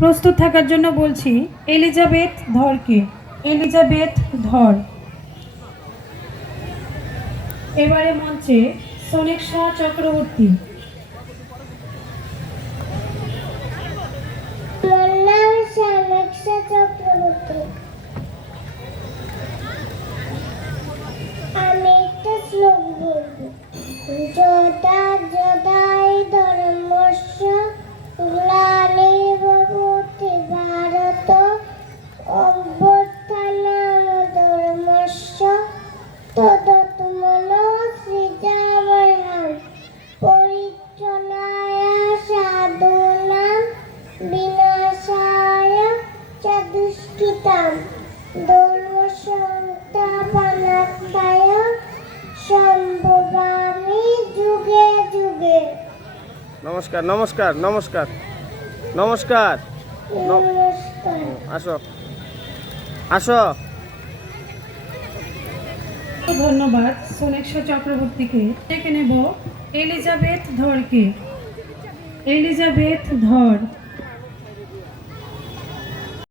প্রস্তুত থাকার জন্য বলছি এলিজাবেথ ধরকে। এলিজাবেথ ধর। এবারে মঞ্চে সোনেক্ষা চক্রবর্তী। আমি একটা শ্লোক বলবো। যদা যদাই ধর্মস্য গ্লানির্ভবতি ভারত অভ্যুত্থানম ধর্মস্য তদাত্মনঃ সৃজাম্যহং পরিত্রাণায় সাধূনাং বিনাশায় চ দুষ্কৃতাম্ ধর্ম সংস্থাপনার্থায় সম্ভবামি যুগে যুগে। নমস্কার নমস্কার নমস্কার নমস্কার। নমস্কার। আসো আসো। ধন্যবাদ সোনেক্ষা চক্রবর্তীকে। ডেকে নেব এলিজাবেথ ধরকে। এলিজাবেথ ধর।